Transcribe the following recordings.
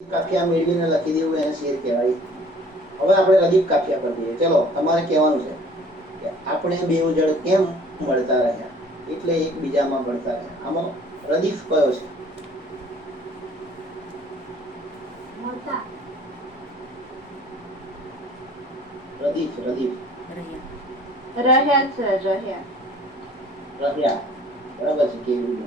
કાફિયા મેળવીને લખી દેવું એને શેર કહેવાય. હવે આપણે રદીફ કાફિયા પર જઈએ. ચલો તમારે કહેવાનું છે કે આપણે બેવ જણ કેમ મળતા રહ્યા, એટલે એકબીજામાં મળતા રહ્યા. આમાં રદીફ કયો છે? મળતા રદીફ રદીફ રહ્યા છે રહ્યા રહ્યા. બરાબર છે. કેવી રીતે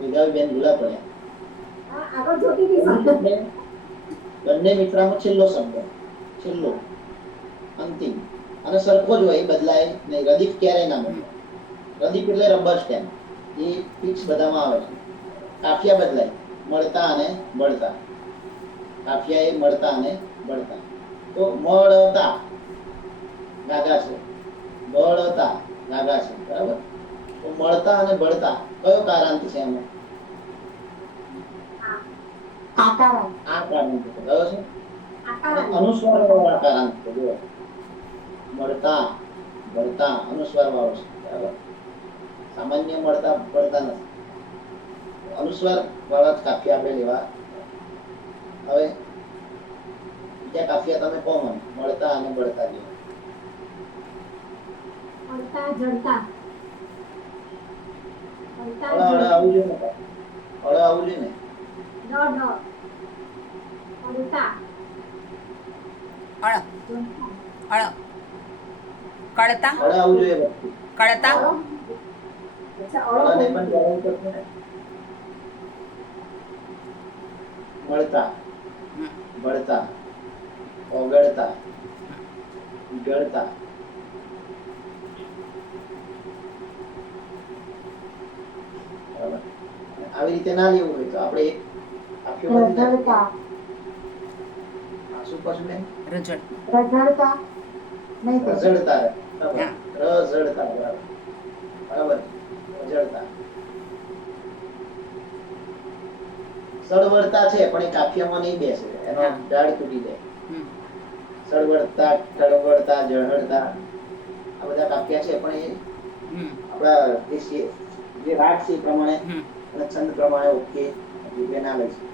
મેઘાવીબેન ભૂલા પડ્યા. આગળ જોતી હતી. બંને મિત્રામાં છેલ્લો શબ્દ, છેલ્લો અંતિમ અને સરખો જ હોય, બદલાય નહીં. રદીફ ક્યારેય ના બદલાય. રદીફ એટલે રબર સ્ટેમ્પ, એ ફિક્સ બધામાં આવે છે. કાફિયા બદલાય, મળતા અને બળતા. કાફિયા એ મળતા અને બળતા. તો મળતા ગાગા છે, બળતા ગાગા છે. બરાબર. તો મળતા અને બળતા કયો કારાંત છે એમાં? આકારાંત. આ કારાંત છે. કયો છે? આકારાંત. અનુસ્વાર વાળો કારાંત છે. જો મળતા બળતા અનુસ્વાર વાળો છે. બરાબર. સામાન્ય મળતા બળતા નથી. અનુસ્વાર વાળા જ કાફિયા આપણે લેવા. હવે બીજા કાફિયા તમે કહો મને, મળતા અને બળતા જેવા. મળતા જડતા. મળતા અળ આવું જોઈએ ને, અળ આવું જોઈએ ને. ડ ડ મળતા અળ અળ કળતા અળ આવું જોઈએ બધું. કળતા અચ્છા અળને પણ જવાનું પડશે ને. મળતા બળતા ઓગળતા ગળતા. બરાબર. આવી રીતે ના લેવું હોય તો આપણે એક કાફિયો બદલી નાખીએ. રઝળતા. આ શું પાછું બેન? રજળ રઝળતા નહીં તો રઝળતા. બરાબર. હા. રઝળતા. બરાબર. બરાબર. રઝળતા. સળવળતા છે પણ એ કાફિયામાં નહીં બેસે, એનો હા. ડાળ તૂટી જાય. હમ. સળવળતા, ટળવળતા, ઝળહળતા આ બધા કાફિયા છે, પણ એ હમ. આપણા જે રાગ છે એ પ્રમાણે હમ. અને છંદ પ્રમાણે ઓકે એટલે ના લઈ શકીએ.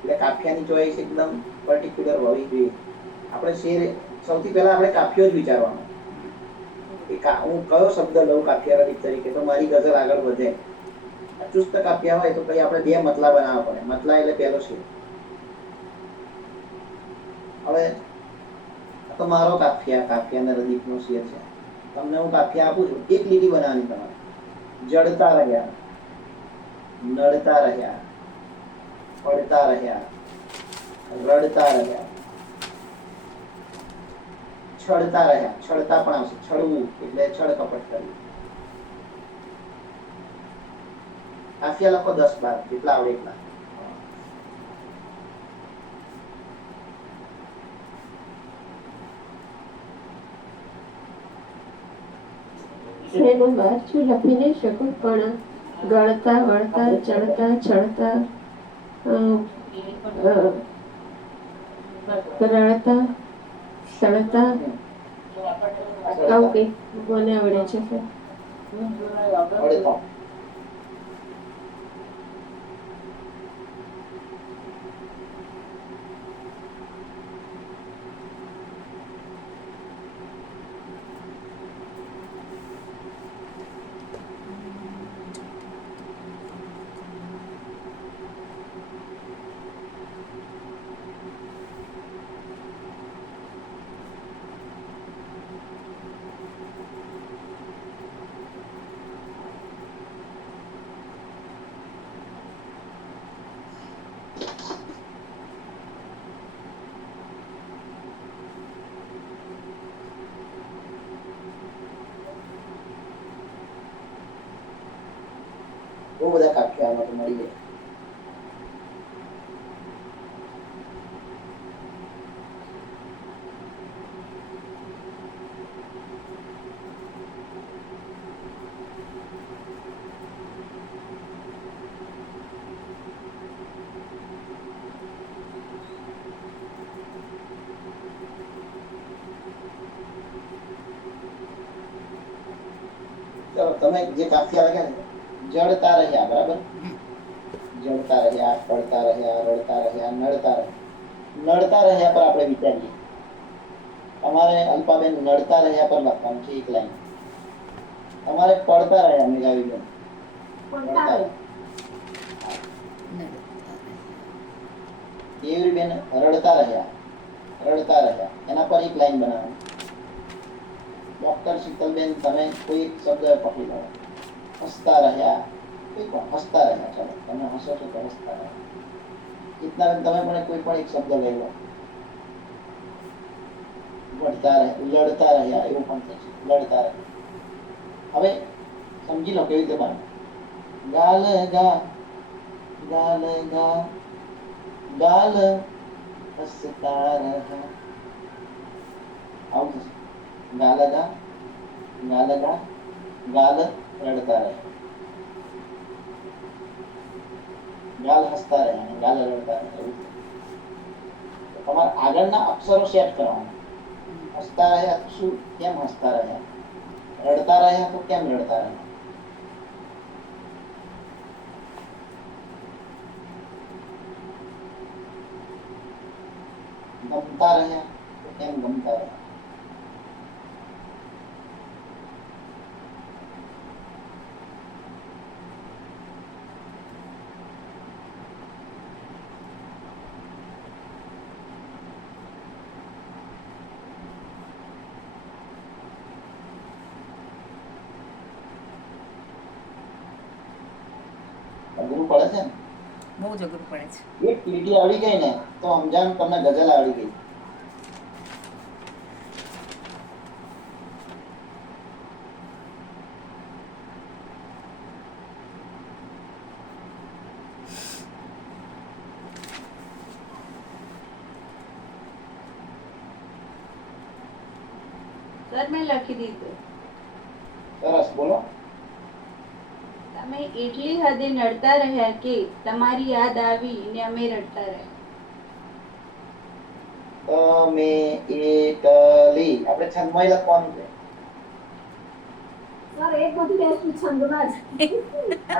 એટલે કાફિયાની ચોઈસ એકદમ પર્ટિક્યુલર હોવી જોઈએ. આપણે શેર સૌથી પહેલા આપણે કાફિયો જ વિચારવાનો કે હું કયો શબ્દ લઉં કાફિયા રદીફ તરીકે તો મારી ગઝલ આગળ વધે. ચુસ્ત કાફિયા હોય તો પછી આપણે બે મતલા બનાવવા પડે. મતલા એટલે પહેલો શેર. હવે આ તો મારો કાફિયા અને રદીફનો શેર છે. તમને હું કાફિયા આપું છું, એક લીટી બનાવવાની તમારે. જડતા રહ્યા, નડતા રહ્યા, પડતા રહ્યા, રડતા રહ્યા, છળતા રહ્યા. છળતા પણ આવશે. છળવું એટલે છળ કપટ કરવું. કાફિયા લખો 10-12 જેટલા આવડે એટલા. એનો બારછું લખી નહીં શકું પણ ગળતા વળતા ચડતા છળતા રળતા સળતા આવું કંઈક મને આવડે છે સર. પડતા. બહુ બધા કાફિયા આમાં તો મળી જાય. ચાલો તમે જે કાફિયા લખ્યા ને, જડતા રહ્યા. બરાબર. જળતા રહ્યા, પડતા રહ્યા, રડતા રહ્યા, નડતા રહ્યા. નડતા રહ્યા પર આપણે વિચારીએ. તમારે અલ્પાબેન નડતા રહ્યા પર લખવાનું છે એક લાઈન. તમારે પડતા રહ્યા મેઘાવીબેન. પડતા રહે. કેવરીબેન રડતા રહ્યા, રડતા રહ્યા. એના પર એક લાઈન બનાવવાની. ડોક્ટર શીતલબેન તમે કોઈ એક શબ્દ પકડી લો. હસતા રહ્યા, કોઈ પણ હસતા રહ્યા. ચાલો તમે હસો છો તો હસતા રહ્યા. ચિતનાબેન તમે પણ કોઈ પણ એક શબ્દ લઈ લો. વળતા રહ્યા, લડતા રહ્યા, એવું પણ થશે. લડતા રહ્યા. હવે સમજી લો કેવી રીતે બને. ગાલ ગા, ગાલ ગા, ગાલ હસતા રહ્યા. આવું થશે. ગાલ ગા, ગાલ ગા, ગાલ રડતા રહ્યા. ગાલ હસતા રહ્યા અને ગાલ રડતા રહ્યા. એવું થશે. તમારે આગળના અક્ષરો સેટ કરવાના. હસતા રહ્યા તો શું, કેમ હસતા રહ્યા? રડતા રહ્યા તો કેમ રડતા રહ્યા? ગમતા રહ્યા તો કેમ ગમતા રહ્યા? અઘરું પડે છે ને? બહુ જ અઘરું પડે છે. એક લીટી આવડી ગઈ ને તો સમજાણ તમને ગઝલ આવડી ગઈ. સર મેં લખી દીધું. સરસ, બોલો. તમે એટલી હદે નડતા રહ્યા કે તમારી યાદ આવી ને અમે રડતા રહ્યા. તમે એટલી આપણે છંદમાં લખવાનું છે. સર એ બધું બેસું છંદમાં જ.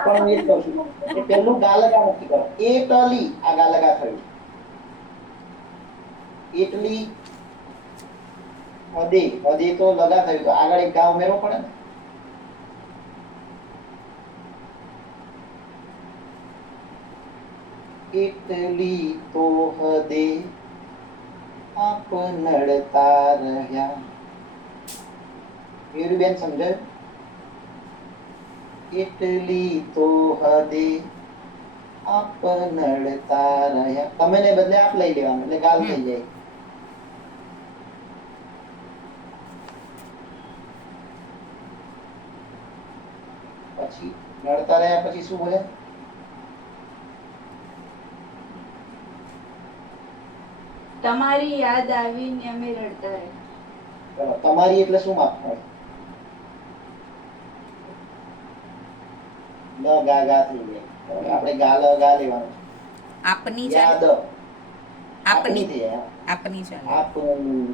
પણ એ જ કહું છું કે પહેલું ગાલગા નક્કી કરો. એટલી આ ગાલગા થયું. એટલી હદે, હદે તો લગા થયું તો આગળ એક ગા ઉમેરવો પડે ને. એટલી તો હદે આપ નડતા રહ્યા. વીરુબેન સમજાય? એટલી તો હદે આપ નડતા રહ્યા. તમે ને બદલે આપ લઈ લેવાનું એટલે ગાલ થઈ જાય. પછી નડતા રહ્યા પછી શું બોલે? તમારી યાદ આવી ને અમે રડતા રહ્યા. ચલો, તમારી એટલે શું માપ થાય? લ ગા ગા થઈ જાય. આપણે ગાલ ગા લેવાનું. આપની યાદ ચાલે. આપની આપની થઈ જાય. આપની ચાલે. આપની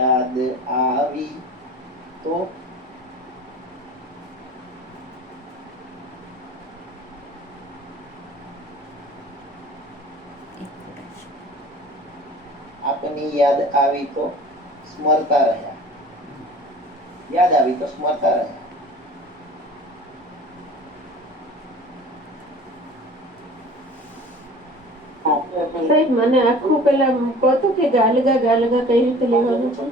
યાદ આવી તો આપની યાદ આવી તો સ્મરતા રહ્યા. યાદ આવી તો સ્મરતા રહ્યા. સાહેબ મને આખું પેલા કહો તો કે ગાલગા ગાલગા કઈ રીતે લેવાનું છે?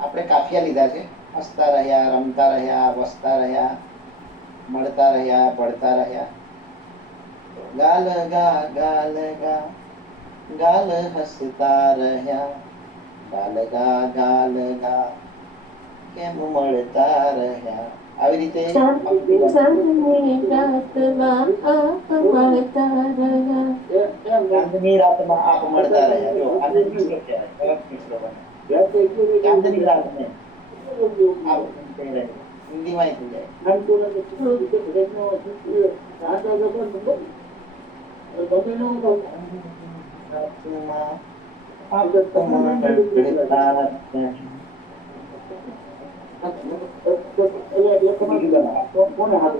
આપણે કાફિયા લીધા છે. હસતા રહ્યા, રમતા રહ્યા, વસતા રહ્યા, મળતા રહ્યા, પડતા રહ્યા. ગાલ ગા, ગાલ ગા, ગાલ હસતા રહ્યા. ગાલ ગા, ગાલ ગા, કેમ મળતા રહ્યા. આવી રીતે ચાંદની રાતમાં આપ મળતા રહ્યા. ચાંદની રાતમાં આપ મળતા રહ્યા. જો આને મિશ્ર કહેવાય. સરસ મિશ્ર બને. ચાંદની રાતને આપ કહી રહ્યા. હિન્દીમાં થઈ જાય. રાતમાં આપ મળતા રહ્યા. કોને હાથ